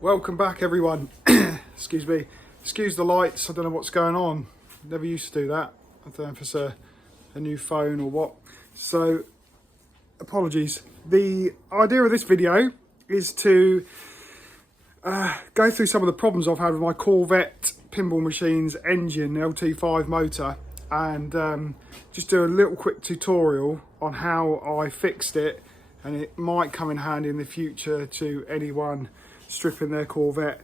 Welcome back, everyone. Excuse me. Excuse the lights. I don't know what's going on. Never used to do that. I don't know if it's a new phone or what. So, apologies. The idea of this video is to go through some of the problems I've had with my Corvette pinball machine's engine, LT5 motor, and just do a little quick tutorial on how I fixed it, and it might come in handy in the future to anyone stripping their Corvette,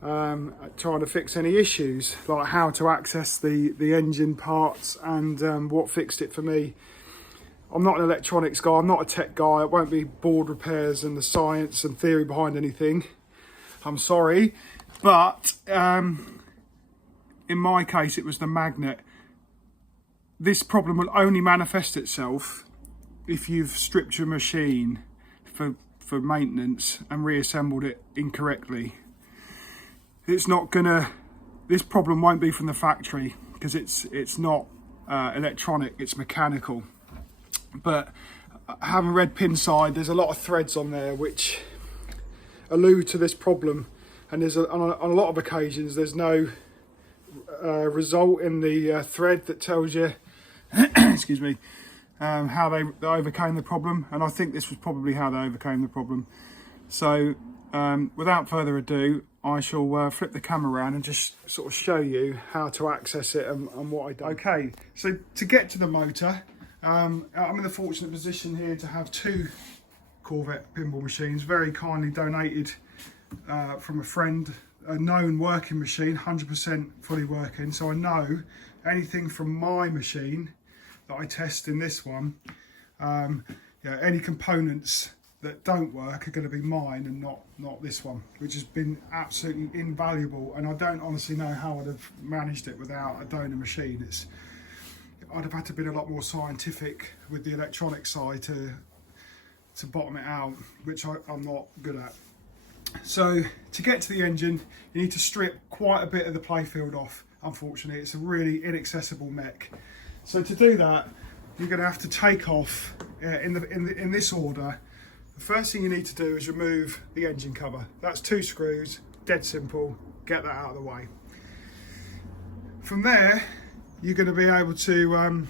trying to fix any issues, like how to access the engine parts and what fixed it for me. I'm not an electronics guy, I'm not a tech guy, it won't be board repairs and the science and theory behind anything. I'm sorry, but in my case it was the magnet. This problem will only manifest itself if you've stripped your machine for maintenance and reassembled it incorrectly. It's not gonna, this problem won't be from the factory because it's not electronic, it's mechanical. But having read Pinside, there's a lot of threads on there which allude to this problem, and there's on a lot of occasions there's no result in the thread that tells you excuse me, how they overcame the problem, and I think this was probably how they overcame the problem. So without further ado, I shall flip the camera around and just sort of show you how to access it and what I do. Okay, so to get to the motor, I'm in the fortunate position here to have two Corvette pinball machines, very kindly donated from a friend, a known working machine, 100% fully working, so I know anything from my machine that I test in this one, any components that don't work are going to be mine and not this one, which has been absolutely invaluable, and I don't honestly know how I'd have managed it without a donor machine. I'd have had to be a lot more scientific with the electronic side to bottom it out, which I'm not good at. So to get to the engine, you need to strip quite a bit of the playfield off. Unfortunately, it's a really inaccessible mech. So to do that, you're going to have to take off in this order. The first thing you need to do is remove the engine cover. That's 2 screws, dead simple. Get that out of the way. From there, you're going to be able to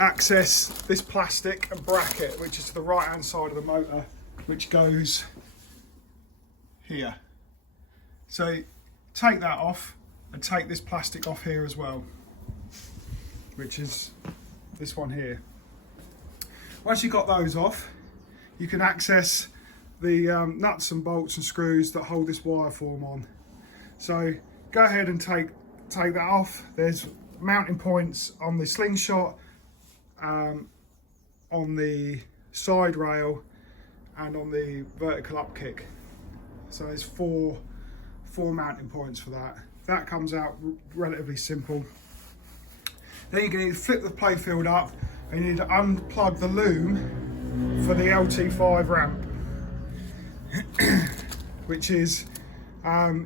access this plastic and bracket, which is to the right hand side of the motor, which goes here. So take that off and take this plastic off here as well, which is this one here. Once you've got those off, you can access the nuts and bolts and screws that hold this wire form on. So go ahead and take that off. There's mounting points on the slingshot, on the side rail, and on the vertical up kick. So there's four mounting points for that. That comes out relatively simple. Then you're going to need to flip the playfield up, and you need to unplug the loom for the LT5 ramp, which is,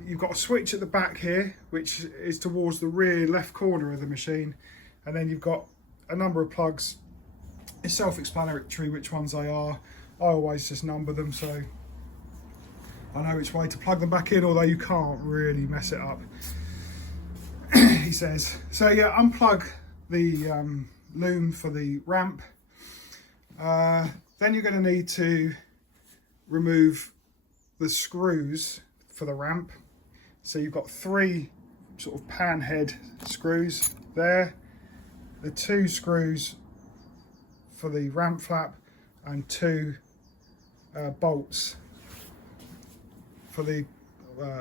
you've got a switch at the back here, which is towards the rear left corner of the machine, and then you've got a number of plugs. It's self-explanatory which ones they are. I always just number them so I know which way to plug them back in, although you can't really mess it up, he says. So yeah, unplug the loom for the ramp. Then you're going to need to remove the screws for the ramp. So you've got 3 sort of pan head screws there, the 2 screws for the ramp flap, and 2 bolts for the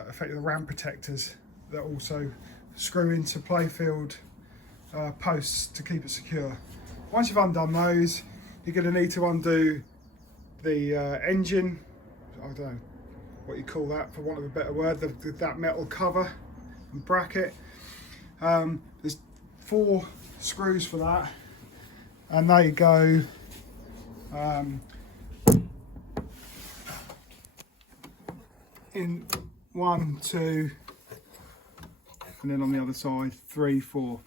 effectively the ramp protectors that also screw into playfield posts to keep it secure. Once you've undone those, you're going to need to undo the engine, I don't know what you call that for want of a better word, that metal cover and bracket. There's 4 screws for that, and they go in 1, 2, and then on the other side 3, 4.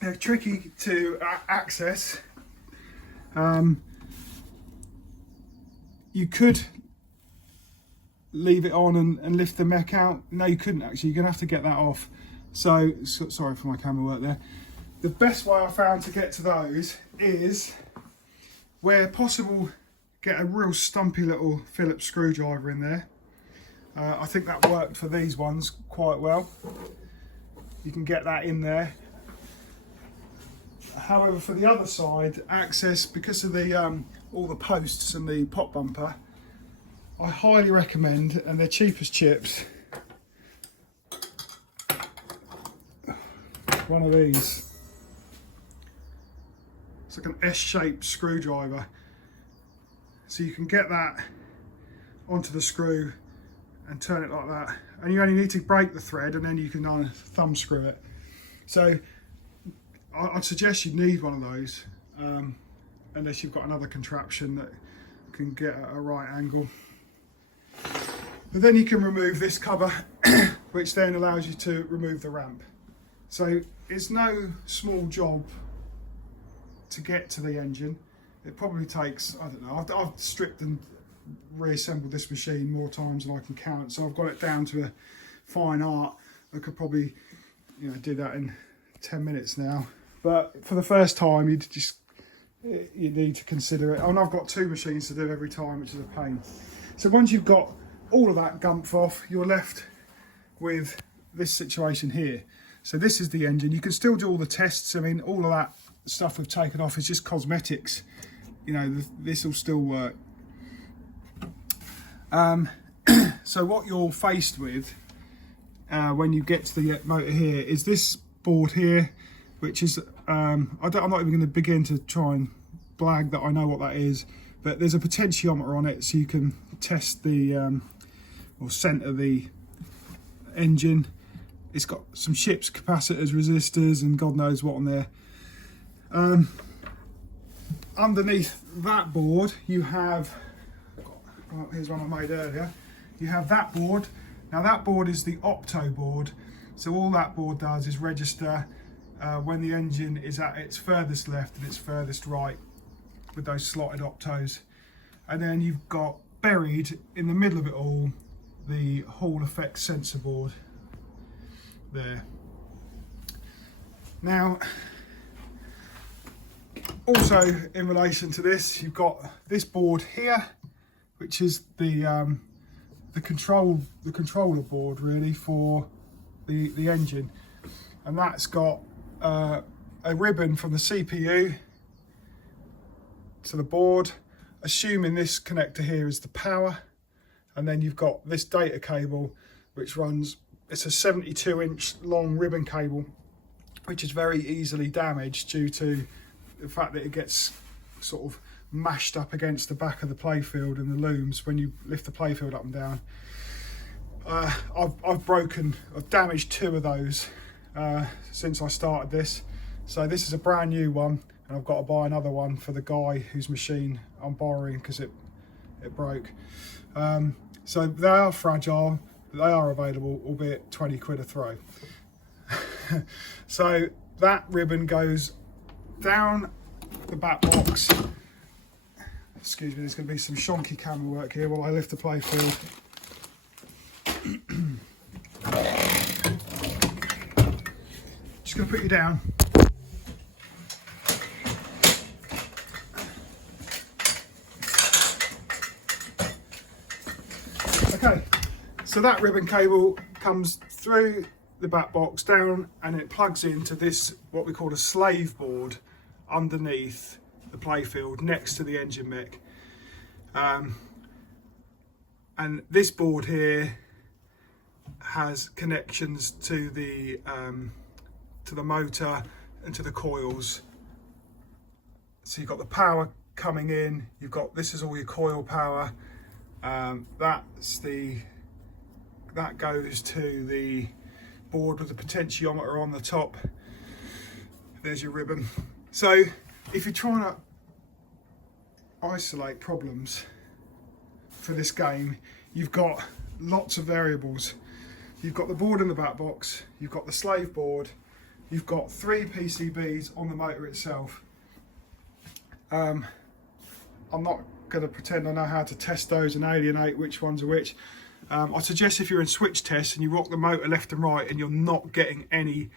They're tricky to access. You could leave it on and lift the mech out. No, you couldn't actually. You're gonna have to get that off. So sorry for my camera work there. The best way I found to get to those is, where possible, get a real stumpy little Phillips screwdriver in there. I think that worked for these ones quite well. You can get that in there. However, for the other side, access, because of the all the posts and the pop bumper, I highly recommend, and they're cheap as chips, one of these. It's like an S-shaped screwdriver. So you can get that onto the screw and turn it like that. And you only need to break the thread, and then you can thumb screw it. So I'd suggest you need one of those, unless you've got another contraption that can get at a right angle. But then you can remove this cover, which then allows you to remove the ramp. So it's no small job to get to the engine. It probably takes, I don't know, I've stripped and reassembled this machine more times than I can count, so I've got it down to a fine art. I could probably, you know, do that in 10 minutes now. But for the first time, you need to consider it. Oh, and I've got 2 machines to do every time, which is a pain. So once you've got all of that gumped off, you're left with this situation here. So this is the engine. You can still do all the tests. I mean, all of that stuff we've taken off is just cosmetics. You know, this will still work. So what you're faced with when you get to the motor here is this board here, which is, I'm not even going to begin to try and blag that I know what that is, but there's a potentiometer on it, so you can test the, or center the engine. It's got some ship's capacitors, resistors, and God knows what on there. Underneath that board, you have, oh, here's one I made earlier. You have that board. Now that board is the opto board. So all that board does is register when the engine is at its furthest left and its furthest right with those slotted optos. And then you've got buried in the middle of it all the Hall effect sensor board there. Now, also in relation to this, you've got this board here, which is the controller board really for the engine, and that's got a ribbon from the CPU to the board, assuming this connector here is the power, and then you've got this data cable which runs, it's a 72-inch long ribbon cable, which is very easily damaged due to the fact that it gets sort of mashed up against the back of the playfield and the looms when you lift the playfield up and down. I've damaged 2 of those since I started this. So this is a brand new one, and I've got to buy another one for the guy whose machine I'm borrowing because it broke. So they are fragile, but they are available, albeit 20 quid a throw. So that ribbon goes down the back box. Excuse me, there's going to be some shonky camera work here while I lift the playfield. Just going to put you down. Okay, so that ribbon cable comes through the back box down, and it plugs into this, what we call a slave board, underneath the playfield next to the engine mech. And this board here has connections to the motor and to the coils. So you've got the power coming in, you've got, this is all your coil power, that goes to the board with the potentiometer on the top. There's your ribbon. So if you're trying to isolate problems for this game, you've got lots of variables. You've got the board in the back box, you've got the slave board, you've got 3 PCBs on the motor itself. I'm not going to pretend I know how to test those and alienate which ones are which. I suggest if you're in switch tests and you rock the motor left and right and you're not getting any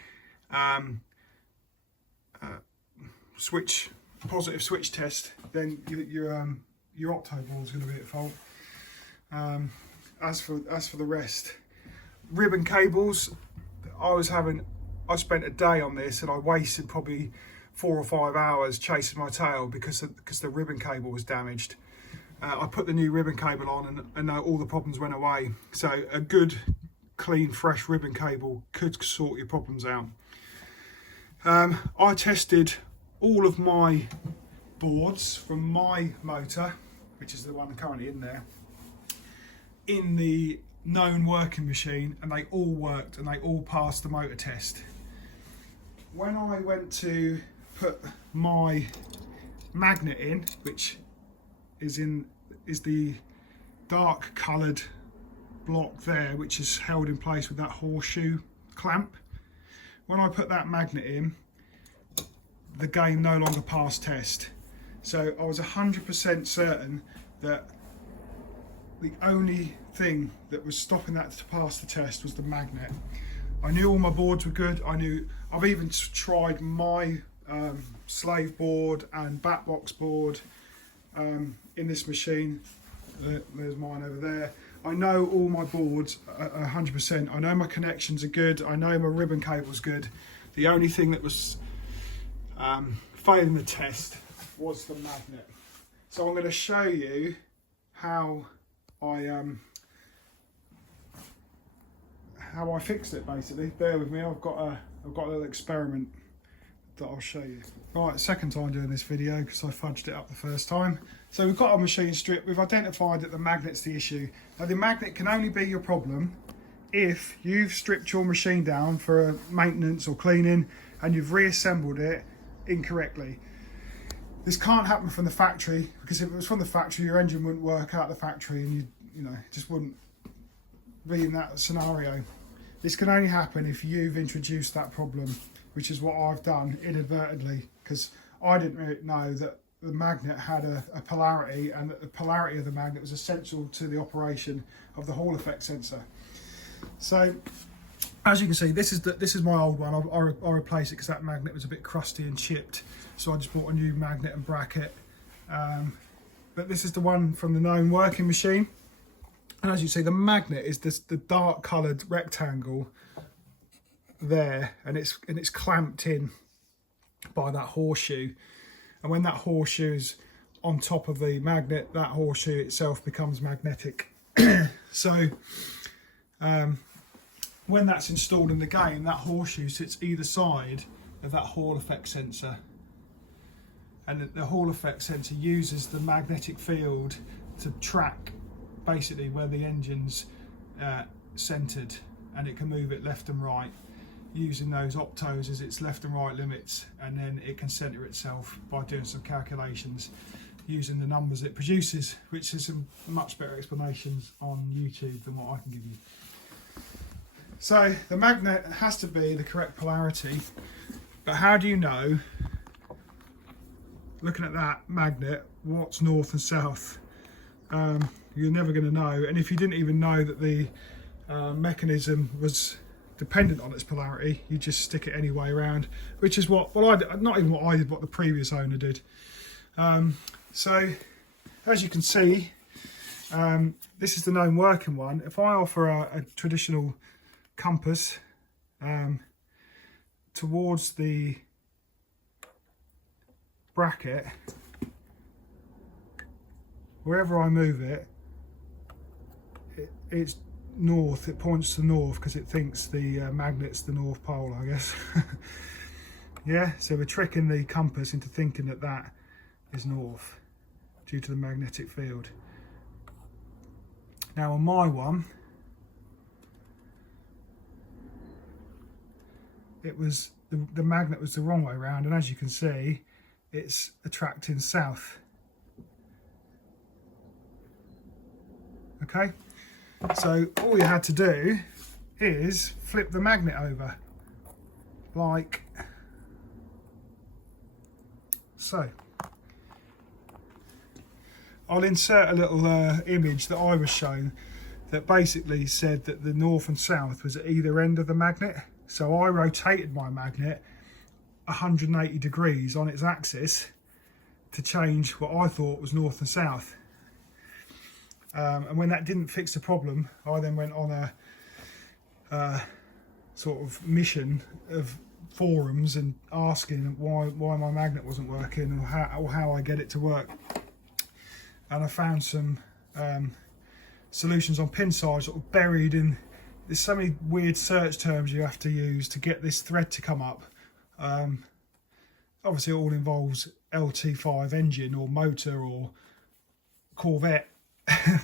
positive switch test, then your octo ball is going to be at fault. As for the rest, ribbon cables, I spent a day on this and I wasted probably 4 or 5 hours chasing my tail because the ribbon cable was damaged. I put the new ribbon cable on and all the problems went away. So a good, clean, fresh ribbon cable could sort your problems out. I tested all of my boards from my motor, which is the one currently in there, in the known working machine, and they all worked and they all passed the motor test. When I went to put my magnet in, which is the dark coloured block there, which is held in place with that horseshoe clamp, when I put that magnet in, the game no longer passed test. So I was 100% certain that the only thing that was stopping that to pass the test was the magnet. I knew all my boards were good. I've even tried my slave board and backbox board in this machine. There's mine over there. I know all my boards 100%. I know my connections are good. I know my ribbon cable's good. The only thing that was failing the test was the magnet. So I'm going to show you how I fixed it, basically. Bear with me, I've got a little experiment that I'll show you. Right, second time doing this video because I fudged it up the first time. So we've got our machine strip, we've identified that the magnet's the issue. Now the magnet can only be your problem if you've stripped your machine down for maintenance or cleaning and you've reassembled it incorrectly. This can't happen from the factory, because if it was from the factory, your engine wouldn't work out of the factory and you just wouldn't be in that scenario. This can only happen if you've introduced that problem, which is what I've done inadvertently, because I didn't really know that the magnet had a polarity, and that the polarity of the magnet was essential to the operation of the Hall effect sensor. So as you can see, this is my old one. I replaced it because that magnet was a bit crusty and chipped, so I just bought a new magnet and bracket. But this is the one from the known working machine, and as you see, the magnet is the dark coloured rectangle there, and it's clamped in by that horseshoe. And when that horseshoe's on top of the magnet, that horseshoe itself becomes magnetic. So when that's installed in the game, that horseshoe sits either side of that Hall effect sensor, and the Hall effect sensor uses the magnetic field to track basically where the engine's centered, and it can move it left and right using those optos as its left and right limits, and then it can center itself by doing some calculations using the numbers it produces, which is some much better explanations on YouTube than what I can give you. So the magnet has to be the correct polarity, but how do you know, looking at that magnet, what's north and south? You're never going to know. And if you didn't even know that the mechanism was dependent on its polarity, you just stick it any way around, which is what, well, not even what I did, what the previous owner did. So as you can see, this is the known working one. If I offer a traditional compass towards the bracket, wherever I move it, it's north. It points to north because it thinks the magnet's the North Pole, I guess. Yeah, so we're tricking the compass into thinking that that is north due to the magnetic field. Now on my one, it was the magnet was the wrong way around, and as you can see, it's attracting south. Okay, so all you had to do is flip the magnet over like so. I'll insert a little image that I was shown that basically said that the north and south was at either end of the magnet. So I rotated my magnet 180 degrees on its axis to change what I thought was north and south. And when that didn't fix the problem, I then went on a sort of mission of forums and asking why my magnet wasn't working or how I get it to work. And I found some solutions on Pinside sort of buried in. There's so many weird search terms you have to use to get this thread to come up. Obviously it all involves LT5 engine or motor or Corvette,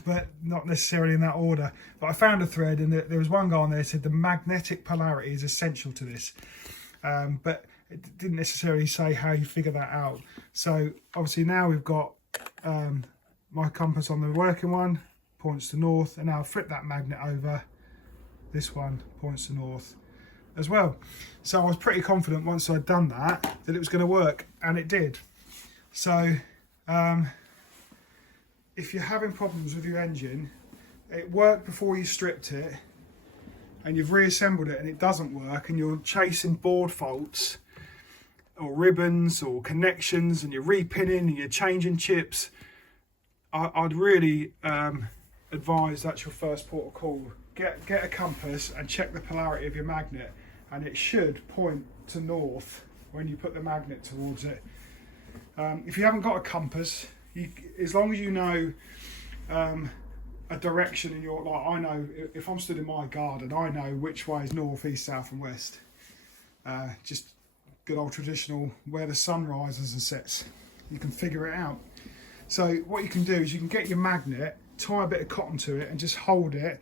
but not necessarily in that order. But I found a thread, and there was one guy on there that said the magnetic polarity is essential to this, but it didn't necessarily say how you figure that out. So obviously now we've got my compass on the working one, points to north, and now I'll flip that magnet over, this one points to north as well. So I was pretty confident once I'd done that it was going to work, and it did. So if you're having problems with your engine, it worked before you stripped it, and you've reassembled it and it doesn't work, and you're chasing board faults or ribbons or connections, and you're repinning and you're changing chips, I'd really advise that's your first port of call. Get a compass and check the polarity of your magnet, and it should point to north when you put the magnet towards it. If you haven't got a compass, as long as you know a direction in your, like I know if I'm stood in my garden, I know which way is north, east, south and west. Just good old traditional where the sun rises and sets. You can figure it out. So what you can do is you can get your magnet, tie a bit of cotton to it and just hold it,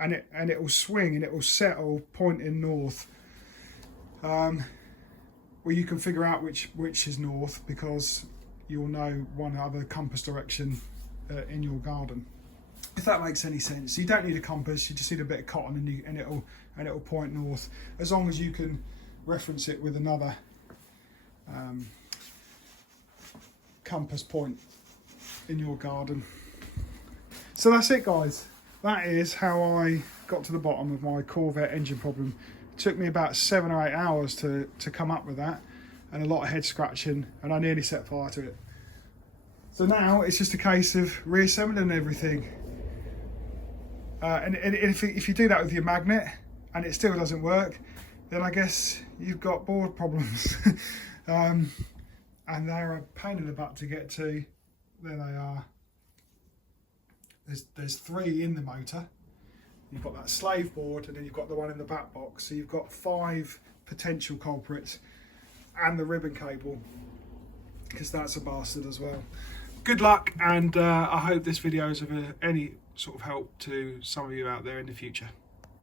and it will swing and it will settle pointing north. Well, you can figure out which is north because you'll know one other compass direction in your garden, if that makes any sense. You don't need a compass, you just need a bit of cotton, and it'll point north, as long as you can reference it with another compass point in your garden. So that's it, guys. That is how I got to the bottom of my Corvette engine problem. It took me about 7 or 8 hours to come up with that, and a lot of head scratching, and I nearly set fire to it. So now it's just a case of reassembling everything. And if you do that with your magnet and it still doesn't work, then I guess you've got board problems. And they're a pain in the butt to get to. There they are. There's 3 in the motor. You've got that slave board, and then you've got the one in the back box. So you've got 5 potential culprits, and the ribbon cable, because that's a bastard as well. Good luck, and I hope this video is of any sort of help to some of you out there in the future.